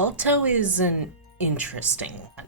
Balto is an interesting one.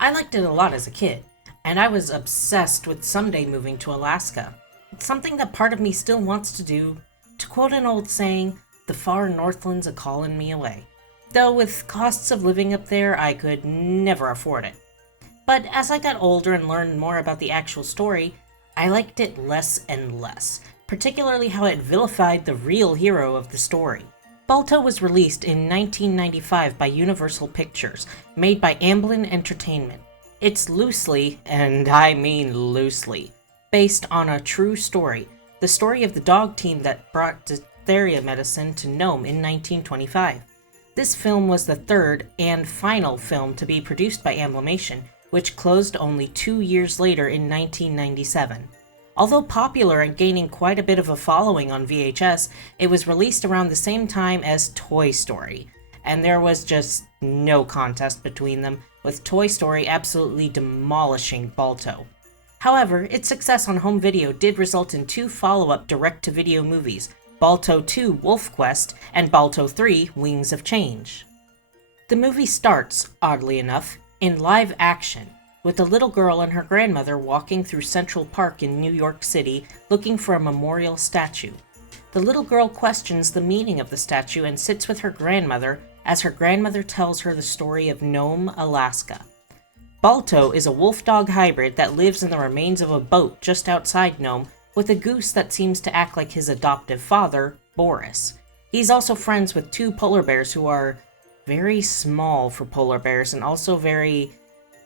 I liked it a lot as a kid, and I was obsessed with someday moving to Alaska. It's something that part of me still wants to do. To quote an old saying, the far northland's a callin' me away. Though with costs of living up there, I could never afford it. But as I got older and learned more about the actual story, I liked it less and less, particularly how it vilified the real hero of the story. Balto was released in 1995 by Universal Pictures, made by Amblin Entertainment. It's loosely, and I mean loosely, based on a true story, the story of the dog team that brought diphtheria medicine to Nome in 1925. This film was the third and final film to be produced by Amblimation, which closed only 2 years later in 1997. Although popular and gaining quite a bit of a following on VHS, it was released around the same time as Toy Story, and there was just no contest between them, with Toy Story absolutely demolishing Balto. However, its success on home video did result in two follow-up direct-to-video movies, Balto 2 Wolf Quest and Balto 3 Wings of Change. The movie starts, oddly enough, in live action, with a little girl and her grandmother walking through Central Park in New York City looking for a memorial statue. The little girl questions the meaning of the statue and sits with her grandmother as her grandmother tells her the story of Nome, Alaska. Balto is a wolf-dog hybrid that lives in the remains of a boat just outside Nome with a goose that seems to act like his adoptive father, Boris. He's also friends with two polar bears who are very small for polar bears and also very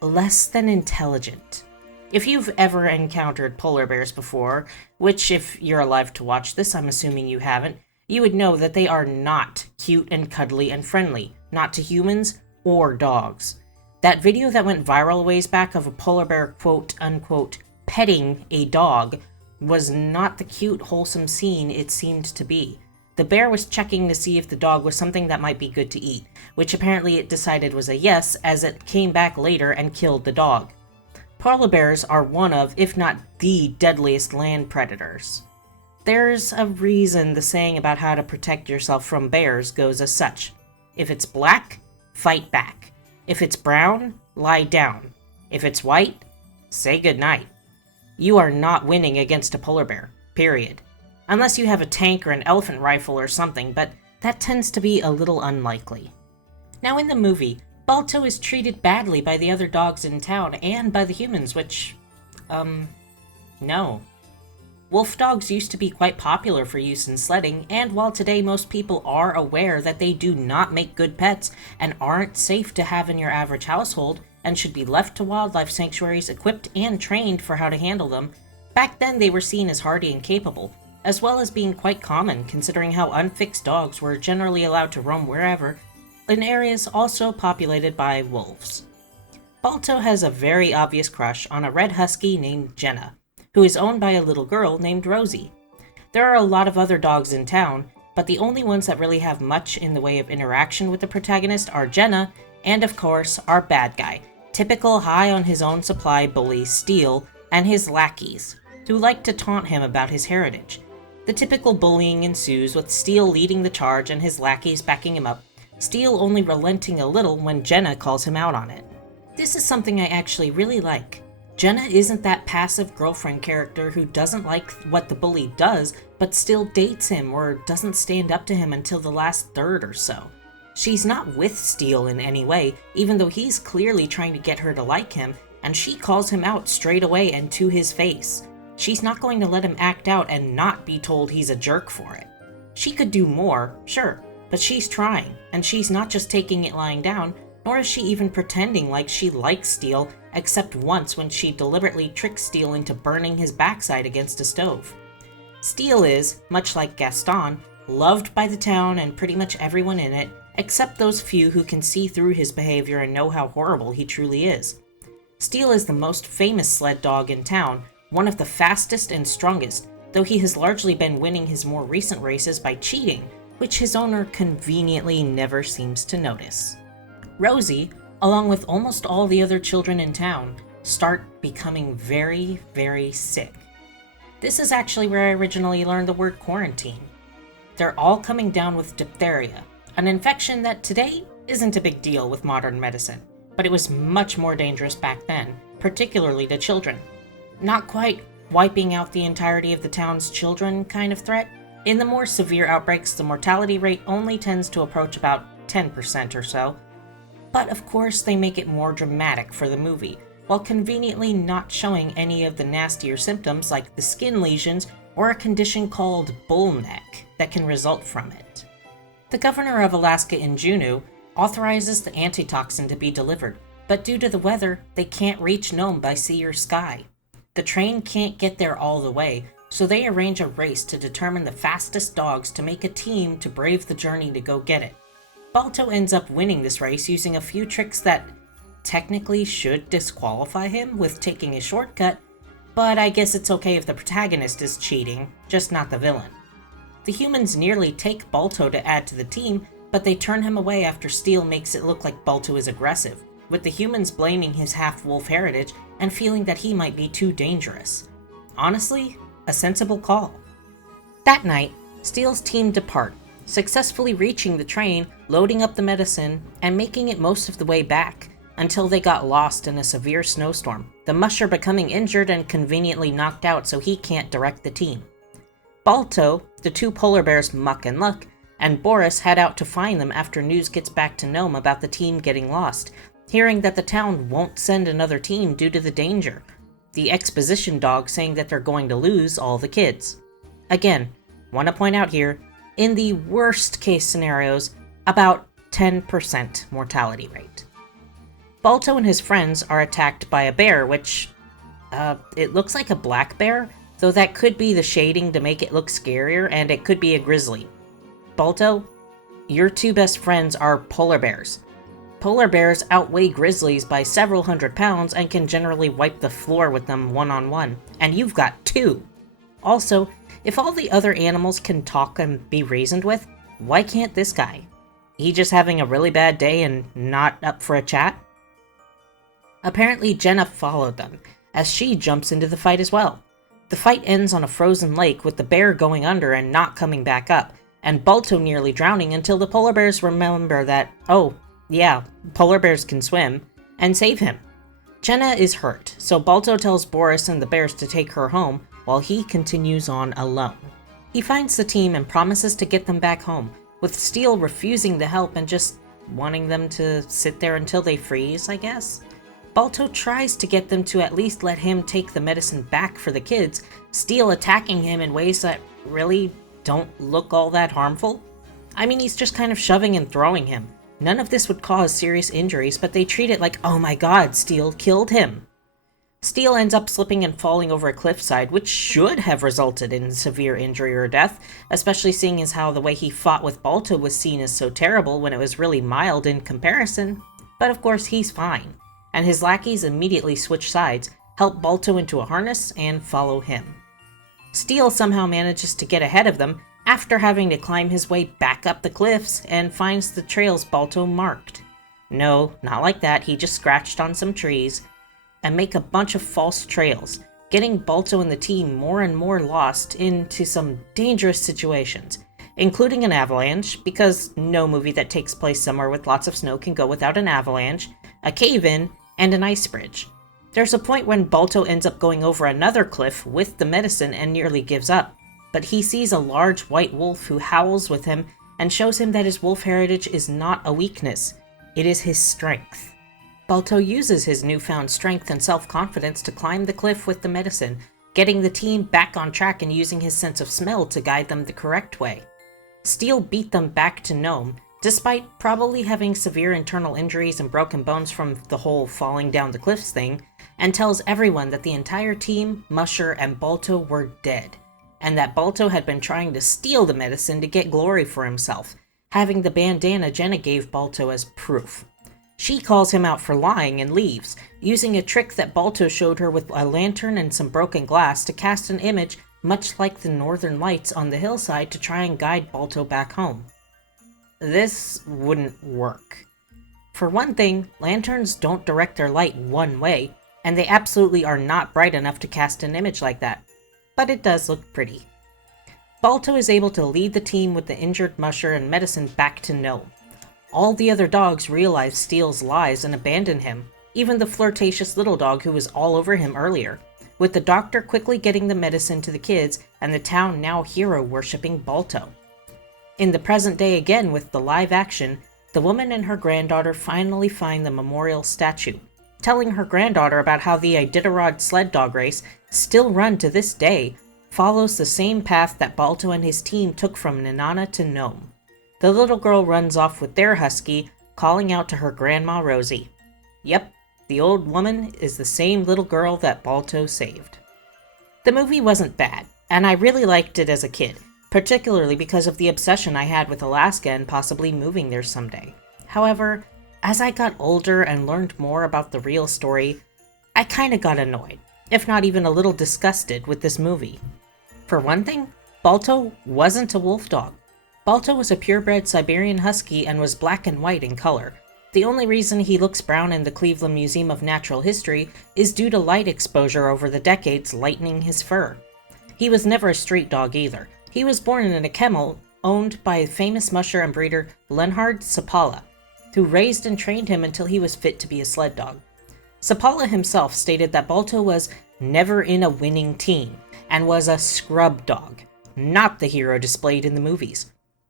less than intelligent. If you've ever encountered polar bears before, which if you're alive to watch this, I'm assuming you haven't, you would know that they are not cute and cuddly and friendly, not to humans or dogs. That video that went viral a ways back of a polar bear quote-unquote petting a dog was not the cute, wholesome scene it seemed to be. The bear was checking to see if the dog was something that might be good to eat, which apparently it decided was a yes as it came back later and killed the dog. Polar bears are one of, if not the deadliest land predators. There's a reason the saying about how to protect yourself from bears goes as such. If it's black, fight back. If it's brown, lie down. If it's white, say goodnight. You are not winning against a polar bear, period. Unless you have a tank or an elephant rifle or something, but that tends to be a little unlikely. Now in the movie, Balto is treated badly by the other dogs in town and by the humans, which, no. Wolf dogs used to be quite popular for use in sledding, and while today most people are aware that they do not make good pets and aren't safe to have in your average household and should be left to wildlife sanctuaries equipped and trained for how to handle them, back then they were seen as hardy and capable, as well as being quite common considering how unfixed dogs were generally allowed to roam wherever, in areas also populated by wolves. Balto has a very obvious crush on a red husky named Jenna, who is owned by a little girl named Rosie. There are a lot of other dogs in town, but the only ones that really have much in the way of interaction with the protagonist are Jenna, and of course, our bad guy, typical high on his own supply bully Steele, and his lackeys, who like to taunt him about his heritage. The typical bullying ensues with Steele leading the charge and his lackeys backing him up, Steele only relenting a little when Jenna calls him out on it. This is something I actually really like. Jenna isn't that passive girlfriend character who doesn't like what the bully does, but still dates him or doesn't stand up to him until the last third or so. She's not with Steele in any way, even though he's clearly trying to get her to like him, and she calls him out straight away and to his face. She's not going to let him act out and not be told he's a jerk for it. She could do more, sure, but she's trying, and she's not just taking it lying down, nor is she even pretending like she likes Steele, except once when she deliberately tricks Steele into burning his backside against a stove. Steele is, much like Gaston, loved by the town and pretty much everyone in it, except those few who can see through his behavior and know how horrible he truly is. Steele is the most famous sled dog in town, one of the fastest and strongest, though he has largely been winning his more recent races by cheating, which his owner conveniently never seems to notice. Rosie, along with almost all the other children in town, start becoming very, very sick. This is actually where I originally learned the word quarantine. They're all coming down with diphtheria, an infection that today isn't a big deal with modern medicine, but it was much more dangerous back then, particularly to children. Not quite wiping out the entirety of the town's children kind of threat. In the more severe outbreaks, the mortality rate only tends to approach about 10% or so. But of course, they make it more dramatic for the movie, while conveniently not showing any of the nastier symptoms like the skin lesions or a condition called bull neck that can result from it. The governor of Alaska in Juneau authorizes the antitoxin to be delivered, but due to the weather, they can't reach Nome by sea or sky. The train can't get there all the way, so they arrange a race to determine the fastest dogs to make a team to brave the journey to go get it. Balto ends up winning this race using a few tricks that technically should disqualify him with taking a shortcut, but I guess it's okay if the protagonist is cheating, just not the villain. The humans nearly take Balto to add to the team, but they turn him away after Steele makes it look like Balto is aggressive, with the humans blaming his half-wolf heritage and feeling that he might be too dangerous. Honestly, a sensible call. That night, Steele's team depart, successfully reaching the train, loading up the medicine, and making it most of the way back, until they got lost in a severe snowstorm, the musher becoming injured and conveniently knocked out so he can't direct the team. Balto, the two polar bears Muck and Luck, and Boris head out to find them after news gets back to Nome about the team getting lost, hearing that the town won't send another team due to the danger, the exposition dog saying that they're going to lose all the kids. Again, want to point out here, in the worst case scenarios, about 10% mortality rate. Balto and his friends are attacked by a bear, which, it looks like a black bear, though that could be the shading to make it look scarier, and it could be a grizzly. Balto, your two best friends are polar bears. Polar bears outweigh grizzlies by several hundred pounds and can generally wipe the floor with them one-on-one, and you've got two. Also, if all the other animals can talk and be reasoned with, why can't this guy? He just having a really bad day and not up for a chat? Apparently Jenna followed them, as she jumps into the fight as well. The fight ends on a frozen lake with the bear going under and not coming back up, and Balto nearly drowning until the polar bears remember that, oh, yeah, polar bears can swim, and save him. Jenna is hurt, so Balto tells Boris and the bears to take her home while he continues on alone. He finds the team and promises to get them back home, with Steele refusing to help and just wanting them to sit there until they freeze, I guess. Balto tries to get them to at least let him take the medicine back for the kids, Steele attacking him in ways that really don't look all that harmful. I mean, he's just kind of shoving and throwing him. None of this would cause serious injuries, but they treat it like, oh my god, Steele killed him. Steele ends up slipping and falling over a cliffside, which should have resulted in severe injury or death, especially seeing as how the way he fought with Balto was seen as so terrible when it was really mild in comparison. But of course he's fine, and his lackeys immediately switch sides, help Balto into a harness, and follow him. Steele somehow manages to get ahead of them after having to climb his way back up the cliffs and finds the trails Balto marked. No, not like that, he just scratched on some trees, and make a bunch of false trails, getting Balto and the team more and more lost into some dangerous situations, including an avalanche, because no movie that takes place somewhere with lots of snow can go without an avalanche, a cave-in, and an ice bridge. There's a point when Balto ends up going over another cliff with the medicine and nearly gives up, but he sees a large white wolf who howls with him and shows him that his wolf heritage is not a weakness, it is his strength. Balto uses his newfound strength and self-confidence to climb the cliff with the medicine, getting the team back on track and using his sense of smell to guide them the correct way. Steele beat them back to Nome, despite probably having severe internal injuries and broken bones from the whole falling down the cliffs thing, and tells everyone that the entire team, Musher, and Balto were dead, and that Balto had been trying to steal the medicine to get glory for himself, having the bandana Jenna gave Balto as proof. She calls him out for lying and leaves, using a trick that Balto showed her with a lantern and some broken glass to cast an image much like the northern lights on the hillside to try and guide Balto back home. This wouldn't work. For one thing, lanterns don't direct their light one way, and they absolutely are not bright enough to cast an image like that. But it does look pretty. Balto is able to lead the team with the injured Musher and medicine back to Nome. All the other dogs realize Steele's lies and abandon him, even the flirtatious little dog who was all over him earlier, with the doctor quickly getting the medicine to the kids and the town now hero-worshipping Balto. In the present day again with the live action, the woman and her granddaughter finally find the memorial statue, telling her granddaughter about how the Iditarod sled dog race, still run to this day, follows the same path that Balto and his team took from Nenana to Nome. The little girl runs off with their husky, calling out to her Grandma Rosie. Yep, the old woman is the same little girl that Balto saved. The movie wasn't bad, and I really liked it as a kid, particularly because of the obsession I had with Alaska and possibly moving there someday. However, as I got older and learned more about the real story, I kinda got annoyed, if not even a little disgusted with this movie. For one thing, Balto wasn't a wolf dog. Balto was a purebred Siberian Husky and was black and white in color. The only reason he looks brown in the Cleveland Museum of Natural History is due to light exposure over the decades lightening his fur. He was never a street dog either. He was born in a kennel owned by famous musher and breeder Leonhard Sapala, who raised and trained him until he was fit to be a sled dog. Sapala himself stated that Balto was never in a winning team and was a scrub dog, not the hero displayed in the movies.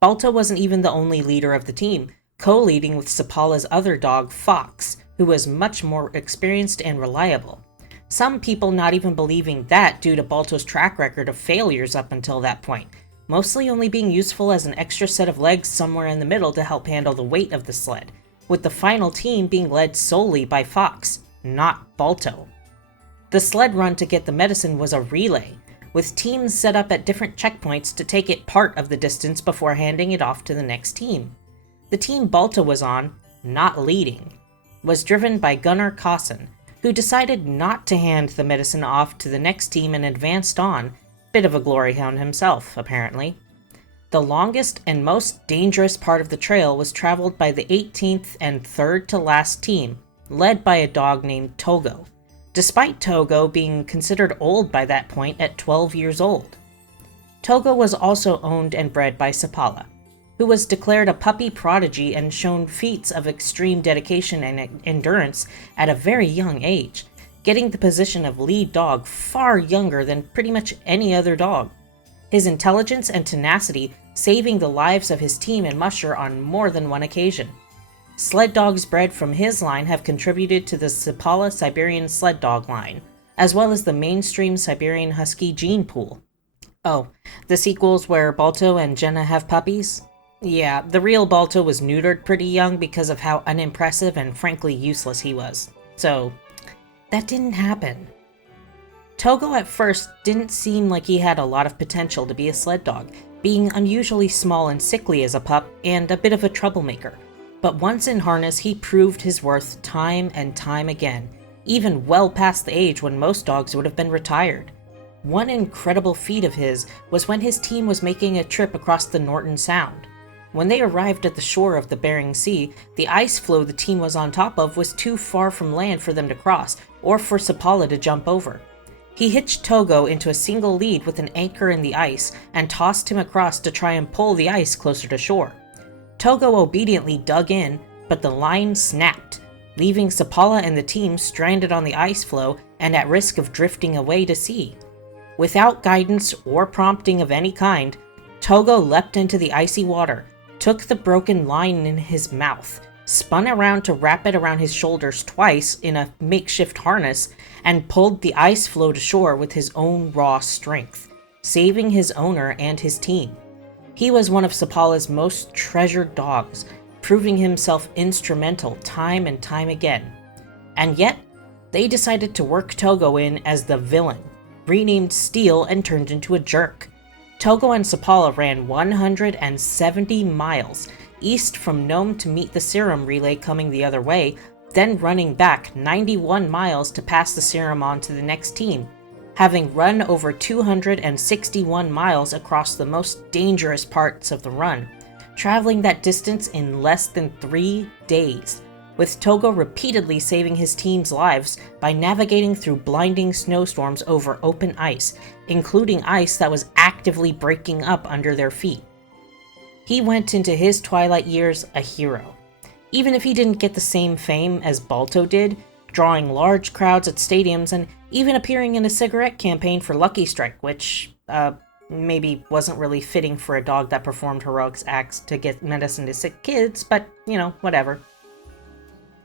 Balto wasn't even the only leader of the team, co-leading with Sapala's other dog, Fox, who was much more experienced and reliable. Some people not even believing that due to Balto's track record of failures up until that point, mostly only being useful as an extra set of legs somewhere in the middle to help handle the weight of the sled, with the final team being led solely by Fox, not Balto. The sled run to get the medicine was a relay, with teams set up at different checkpoints to take it part of the distance before handing it off to the next team. The team Balto was on, not leading, was driven by Gunnar Kaasen, who decided not to hand the medicine off to the next team and advanced on, bit of a glory hound himself, apparently. The longest and most dangerous part of the trail was traveled by the 18th and third to last team, led by a dog named Togo, despite Togo being considered old by that point at 12 years old. Togo was also owned and bred by Sapala, who was declared a puppy prodigy and shown feats of extreme dedication and endurance at a very young age, getting the position of lead dog far younger than pretty much any other dog. His intelligence and tenacity saving the lives of his team and musher on more than one occasion. Sled dogs bred from his line have contributed to the Sapala Siberian sled dog line, as well as the mainstream Siberian Husky gene pool. Oh, the sequels where Balto and Jenna have puppies? Yeah, the real Balto was neutered pretty young because of how unimpressive and frankly useless he was. So, that didn't happen. Togo at first didn't seem like he had a lot of potential to be a sled dog, being unusually small and sickly as a pup and a bit of a troublemaker. But once in harness, he proved his worth time and time again, even well past the age when most dogs would have been retired. One incredible feat of his was when his team was making a trip across the Norton Sound. When they arrived at the shore of the Bering Sea, the ice floe the team was on top of was too far from land for them to cross, or for Sapala to jump over. He hitched Togo into a single lead with an anchor in the ice and tossed him across to try and pull the ice closer to shore. Togo obediently dug in, but the line snapped, leaving Sapala and the team stranded on the ice floe and at risk of drifting away to sea. Without guidance or prompting of any kind, Togo leapt into the icy water, took the broken line in his mouth, spun around to wrap it around his shoulders twice in a makeshift harness, and pulled the ice floe to shore with his own raw strength, saving his owner and his team. He was one of Sapala's most treasured dogs, proving himself instrumental time and time again. And yet, they decided to work Togo in as the villain, renamed Steele and turned into a jerk. Togo and Sapala ran 170 miles east from Nome to meet the serum relay coming the other way, then running back 91 miles to pass the serum on to the next team, having run over 261 miles across the most dangerous parts of the run, traveling that distance in less than 3 days, with Togo repeatedly saving his team's lives by navigating through blinding snowstorms over open ice, including ice that was actively breaking up under their feet. He went into his twilight years a hero, even if he didn't get the same fame as Balto did, drawing large crowds at stadiums and even appearing in a cigarette campaign for Lucky Strike, which, maybe wasn't really fitting for a dog that performed heroic acts to get medicine to sick kids, but, whatever.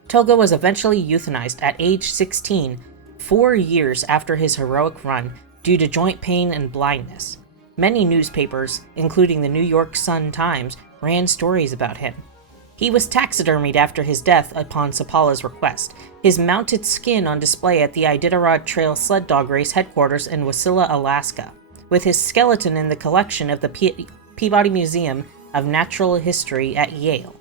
Togo was eventually euthanized at age 16, 4 years after his heroic run, due to joint pain and blindness. Many newspapers, including the New York Sun-Times, ran stories about him. He was taxidermied after his death upon Sapala's request, his mounted skin on display at the Iditarod Trail Sled Dog Race headquarters in Wasilla, Alaska, with his skeleton in the collection of the Peabody Museum of Natural History at Yale.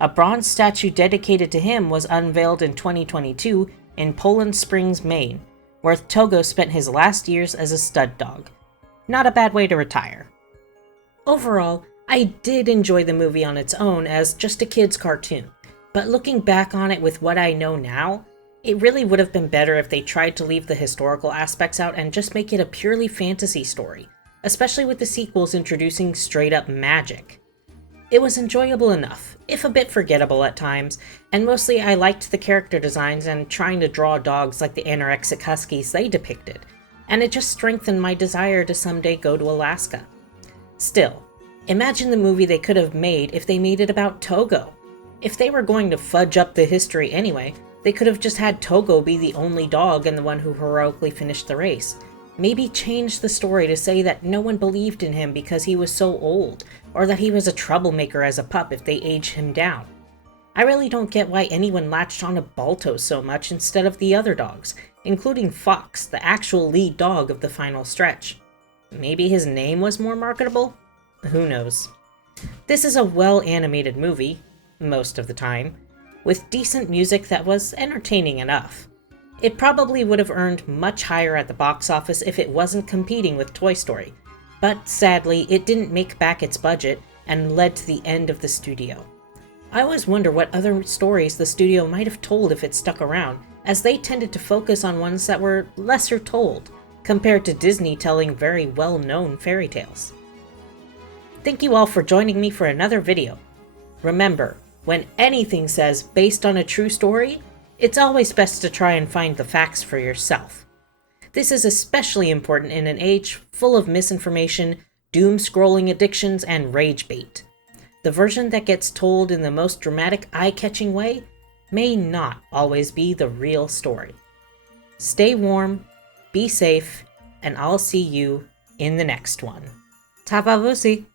A bronze statue dedicated to him was unveiled in 2022 in Poland Springs, Maine, where Togo spent his last years as a stud dog. Not a bad way to retire. Overall, I did enjoy the movie on its own as just a kid's cartoon, but looking back on it with what I know now, it really would have been better if they tried to leave the historical aspects out and just make it a purely fantasy story, especially with the sequels introducing straight-up magic. It was enjoyable enough, if a bit forgettable at times, and mostly I liked the character designs and trying to draw dogs like the anorexic huskies they depicted, and it just strengthened my desire to someday go to Alaska. Still, imagine the movie they could have made if they made it about Togo. If they were going to fudge up the history anyway, they could have just had Togo be the only dog and the one who heroically finished the race. Maybe change the story to say that no one believed in him because he was so old, or that he was a troublemaker as a pup if they age him down. I really don't get why anyone latched on to Balto so much instead of the other dogs, including Fox, the actual lead dog of the final stretch. Maybe his name was more marketable? Who knows? This is a well-animated movie, most of the time, with decent music that was entertaining enough. It probably would have earned much higher at the box office if it wasn't competing with Toy Story, but sadly it didn't make back its budget and led to the end of the studio. I always wonder what other stories the studio might have told if it stuck around, as they tended to focus on ones that were lesser told, compared to Disney telling very well-known fairy tales. Thank you all for joining me for another video. Remember, when anything says based on a true story, it's always best to try and find the facts for yourself. This is especially important in an age full of misinformation, doom-scrolling addictions, and rage bait. The version that gets told in the most dramatic, eye-catching way may not always be the real story. Stay warm, be safe, and I'll see you in the next one. Tapavusi!